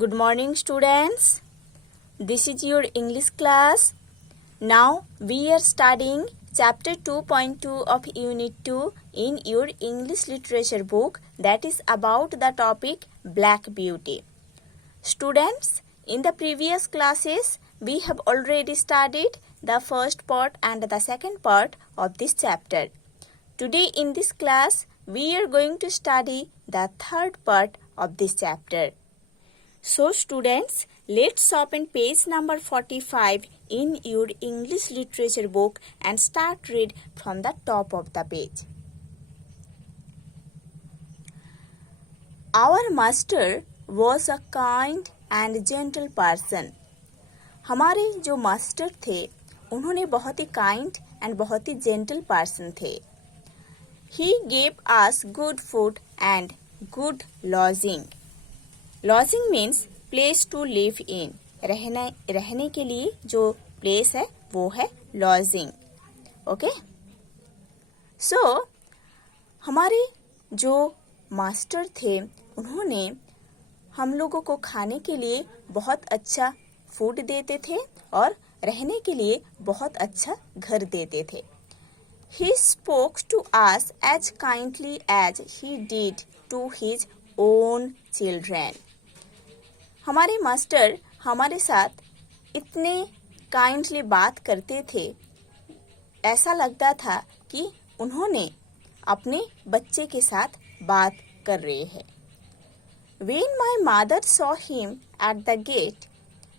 Good morning, students. This is your English class. Now we are studying chapter 2.2 of Unit 2 in your English literature book, that is about the topic Black Beauty. Students, in the previous classes, we have already studied the first part and the second part of this chapter. Today in this class, we are going to study the third part of this chapter. So students, let's open page number 45 in your English literature book and start read from the top of the page. Our master was a kind and gentle person. हमारे जो master थे उन्होंने बहुत ही kind and बहुत ही gentle person थे. He gave us good food and good lodging. Lodging means place to live in. रहने के लिए जो place है वो है lodging. Okay? So, हमारे जो मास्टर थे उन्होंने हम लोगों को खाने के लिए बहुत अच्छा फूड देते थे और रहने के लिए बहुत अच्छा घर देते थे. He spoke to us as kindly as he did to his own children. हमारे मास्टर हमारे साथ इतने काइंडली बात करते थे, ऐसा लगता था कि उन्होंने अपने बच्चे के साथ बात कर रहे हैं. When my mother saw him at the gate,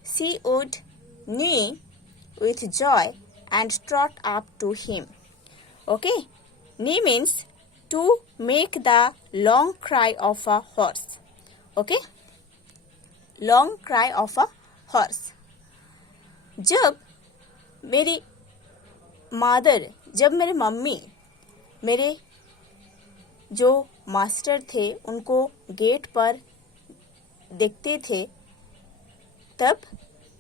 she would neigh with joy and trot up to him. Okay, neigh means to make the long cry of a horse. Okay, long cry of a horse. जब मेरी mummy मेरे जो master थे उनको gate पर देखते थे, तब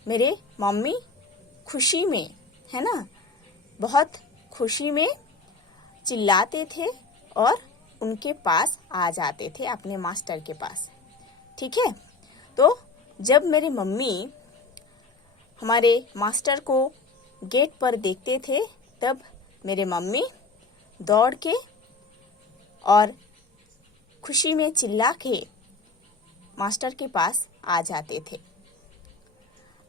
मेरे मम्मी खुशी में, है ना, बहुत खुशी में चिल्लाते थे और उनके पास आ जाते थे, अपने मास्टर के पास. ठीक है. तो जब मेरी मम्मी हमारे मास्टर को गेट पर देखते थे, तब मेरे मम्मी दौड़ के और खुशी में चिल्ला के मास्टर के पास आ जाते थे.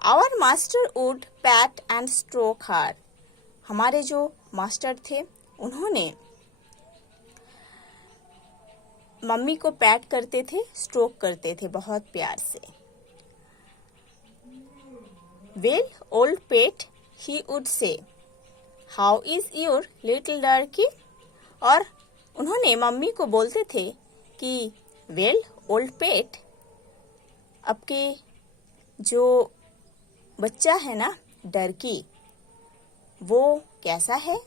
Our master would pat and stroke her. हमारे जो मास्टर थे उन्होंने मम्मी को पैट करते थे, स्ट्रोक करते थे बहुत प्यार से. Well, old pet, he would say, how is your little darky? और उन्होंने मम्मी को बोलते थे कि well, old pet, आपके जो बच्चा है ना डरकी, वो कैसा है.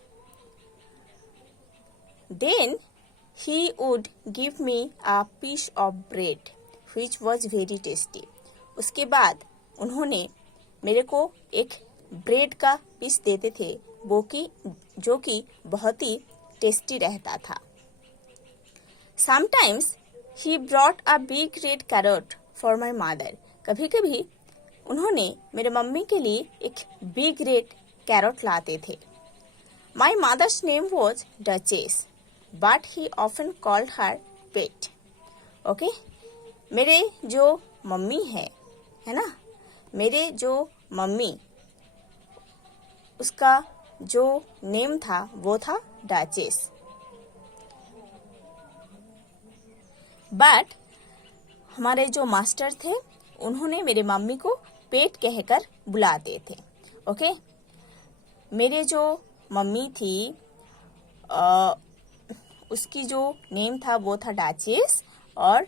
Then he would give me a piece of bread which was very tasty. उसके बाद उन्होंने मेरे को एक ब्रेड का पीस देते थे जो कि बहुत ही टेस्टी रहता था. Sometimes he brought a big red carrot for my mother. कभी-कभी उन्होंने मेरे मम्मी के लिए एक बिग रेड कैरोट लाते थे. My mother's name was Duchess, but he often called her Pet. Okay? मेरे जो मम्मी है ना, मेरे जो मम्मी, उसका जो नेम था वो था Duchess. बट हमारे जो मास्टर थे उन्होंने मेरे मम्मी को पेट कहकर बुलाते थे. ओके. मेरे जो मम्मी थी उसकी जो नेम था वो था डाचेस, और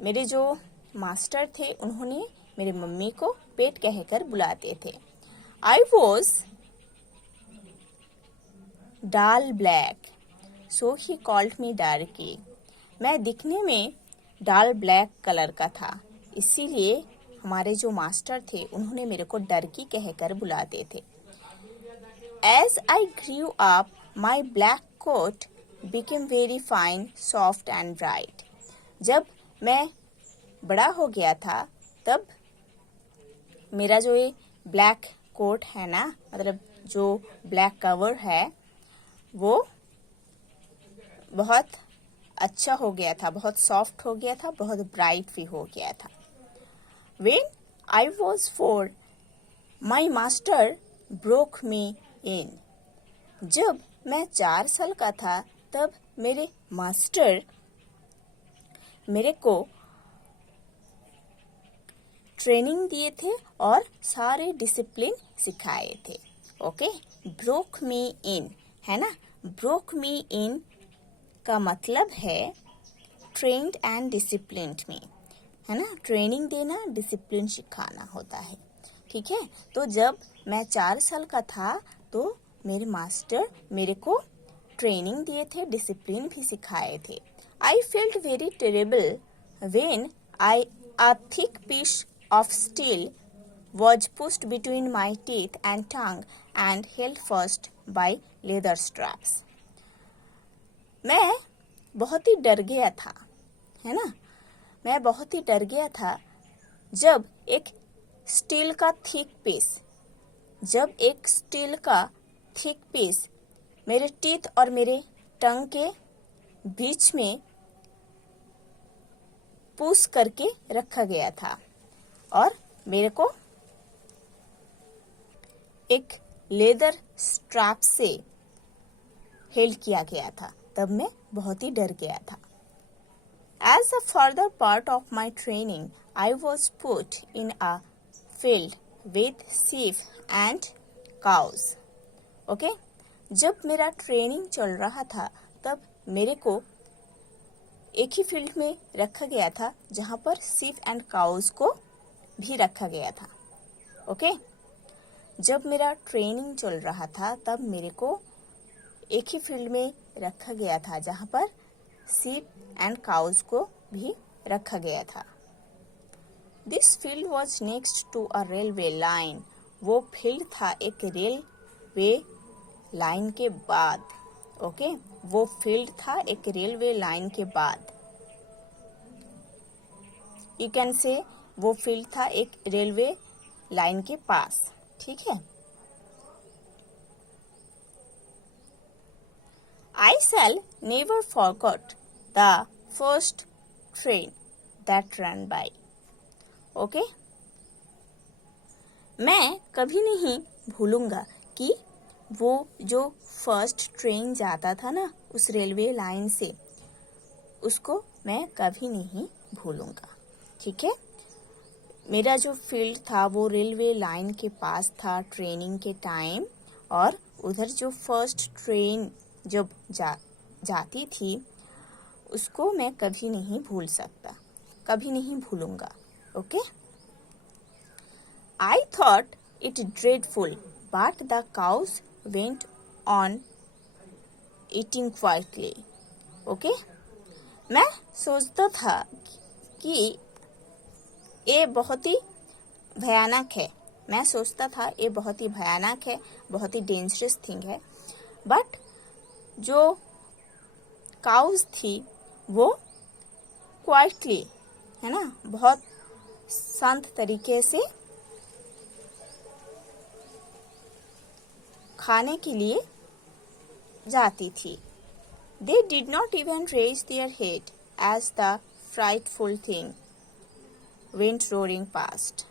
मेरे जो मास्टर थे उन्होंने मेरे मम्मी को पेट कहकर बुलाते थे. आई वॉज डाल black, so he called me डार्की. मैं दिखने में डाल ब्लैक कलर का था, इसीलिए हमारे जो मास्टर थे उन्होंने मेरे को डरकी कहकर बुलाते थे. As I grew up, my black coat became very fine, soft and bright. जब मैं बड़ा हो गया था तब मेरा जो ये ब्लैक कोट है ना, मतलब जो ब्लैक कवर है, वो बहुत अच्छा हो गया था, बहुत सॉफ्ट हो गया था, बहुत ब्राइट भी हो गया था। When I was 4, my master broke me in. जब मैं 4 साल का था तब मेरे मास्टर मेरे को ट्रेनिंग दिए थे और सारे डिसिप्लिन सिखाए थे। ओके, ब्रोक मी इन है ना, ब्रोक मी इन का मतलब है ट्रेन्ड एंड डिसिप्लिन्ड में, है ना, ट्रेनिंग देना, डिसिप्लिन सिखाना होता है। ठीक है, तो जब मैं 4 साल का था तो मेरे मास्टर मेरे को ट्रेनिंग दिए थे, डिसिप्लिन भी सिखाए थे। I felt very terrible when a thick piece of steel was pushed between my teeth and tongue and held fast by leather straps. मैं बहुत ही डर गया था, है ना, मैं बहुत ही डर गया था जब एक स्टील का थिक पीस मेरे टीथ और मेरे टंग के बीच में पुश करके रखा गया था और मेरे को एक लेदर स्ट्रैप से हेल्ड किया गया था। तब मैं बहुत ही डर गया था। As a further part of my training, I was put in a field with sheep and cows. Okay? जब मेरा ट्रेनिंग चल रहा था तब मेरे को एक ही फील्ड में रखा गया था जहाँ पर शीप एंड काउस को भी रखा गया था। ओके, जब मेरा ट्रेनिंग चल रहा था तब मेरे को एक ही फील्ड में रखा गया था जहाँ पर शीप एंड काउस को भी रखा गया था। This field was next to a railway line. वो फील्ड था एक रेलवे लाइन के बाद। ओके, वो फील्ड था एक रेलवे लाइन के बाद। यू कैन से वो फील्ड था एक रेलवे लाइन के पास। ठीक है, I shall never forget the first train that ran by. Okay? मैं कभी नहीं भूलूंगा कि वो जो फर्स्ट ट्रेन जाता था ना उस रेलवे लाइन से, उसको मैं कभी नहीं भूलूंगा। ठीक है, मेरा जो फील्ड था वो रेलवे लाइन के पास था ट्रेनिंग के टाइम, और उधर जो फर्स्ट ट्रेन जब जाती थी उसको मैं कभी नहीं भूल सकता, कभी नहीं भूलूंगा। Okay, I thought it dreadful, but the cows went on eating quietly. Okay? मैं सोचता था कि ये बहुत ही भयानक है। मैं सोचता था ये बहुत ही भयानक है, बहुत ही डेंजरस थिंग है। बट जो काउस थी वो क्वाइटली, है ना, बहुत शांत तरीके से खाने के लिए जाती थी। They did not even raise their head as the frightful thing went roaring past.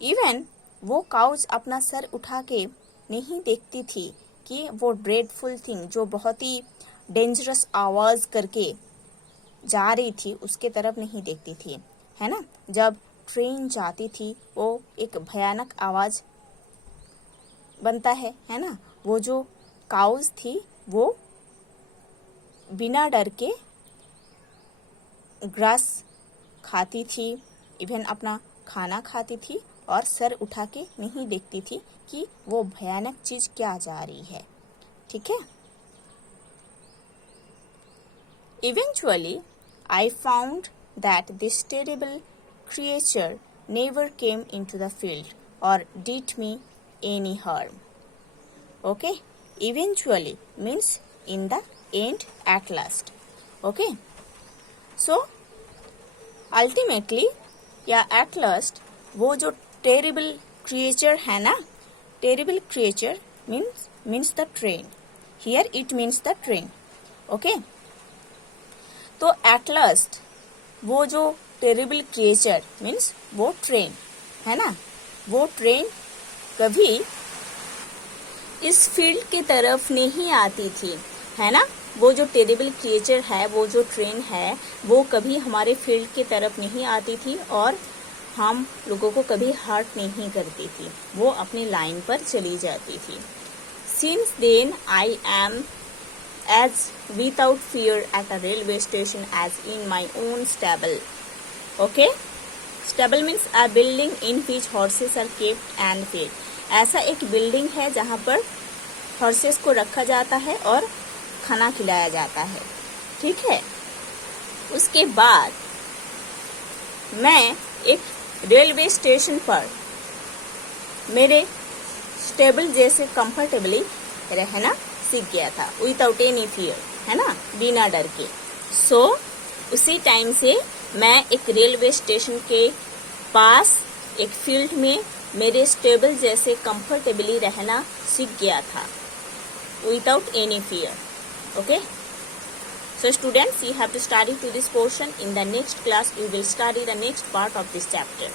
Even वो काउज अपना सर उठा के नहीं देखती थी कि वो ड्रेडफुल थिंग जो बहुत ही डेंजरस आवाज करके जा रही थी उसके तरफ नहीं देखती थी, है ना। जब ट्रेन जाती थी वो एक भयानक आवाज बनता है ना। वो जो काउज थी वो बिना डर के ग्रास खाती थी, इवन अपना खाना खाती थी और सर उठा के नहीं देखती थी कि वो भयानक चीज क्या जा रही है। ठीक है, Eventually, I found that this terrible creature never came into the field or did me any harm. Okay, eventually means in the end, at last. Okay, so ultimately, yeah, at last वो जो terrible creature है ना, terrible creature means the train, here it means the train, okay. तो at last वो जो terrible creature means वो train है ना, वो ट्रेन कभी इस फील्ड की तरफ नहीं आती थी, है ना। वो जो टेरिबल क्रिएचर है, वो जो ट्रेन है, वो कभी हमारे फील्ड की तरफ नहीं आती थी और हम लोगों को कभी हर्ट नहीं करती थी, वो अपनी लाइन पर चली जाती थी। Since then I am as without fear at a railway station as in my own stable. Okay? Stable means a building in which horses are kept and fed. ऐसा एक बिल्डिंग है जहाँ पर हॉर्सेस को रखा जाता है और खाना खिलाया जाता है, ठीक है। उसके बाद मैं एक रेलवे स्टेशन पर मेरे स्टेबल जैसे कंफर्टेबली रहना सीख गया था, विदाउट एनी फियर, है ना, बिना डर के। सो उसी टाइम से मैं एक रेलवे स्टेशन के पास एक फील्ड में मेरे स्टेबल जैसे कंफर्टेबली रहना सीख गया था, without any fear, okay. So students, you have to study to this portion. In the next class, you will study the next part of this chapter.